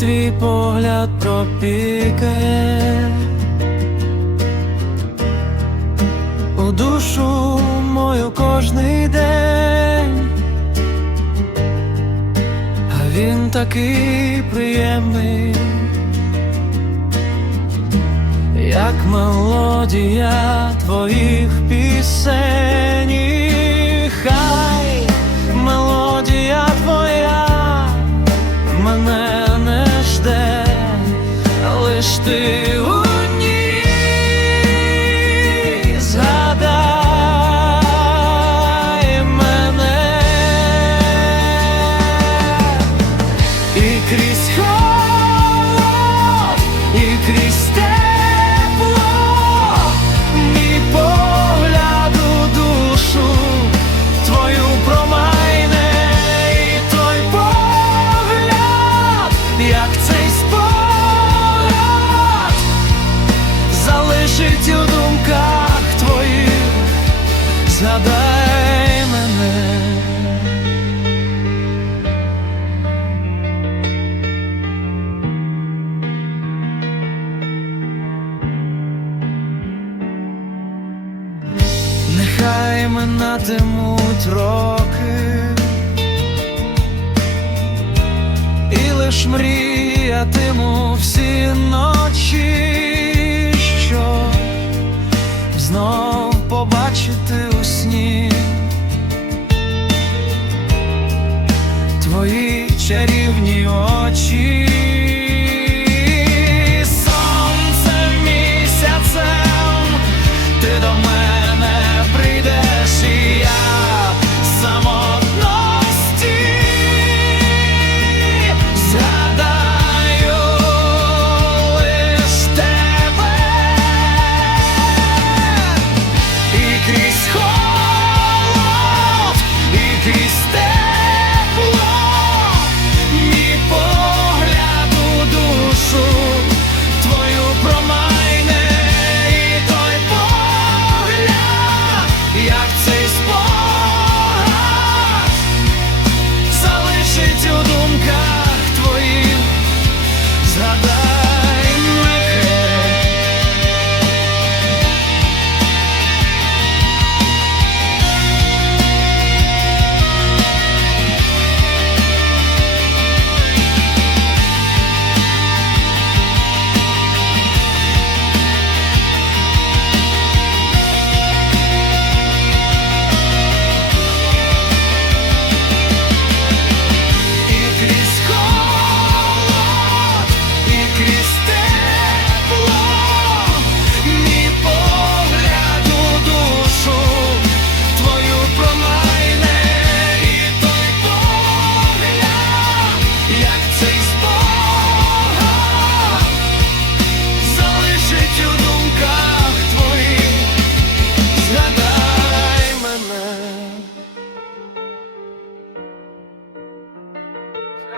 твій погляд пропікає у душу мою кожний день, а він такий приємний, як мелодія твоїх пісень. як цей спогад залишить у думках твоїх, згадай мене. Нехай минатимуть роки. лиш мріятиму всі ночі, що знов побачити у сні твої чарівні.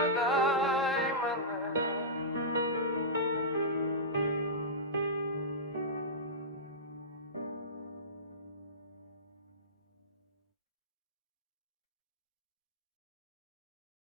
Bye-bye.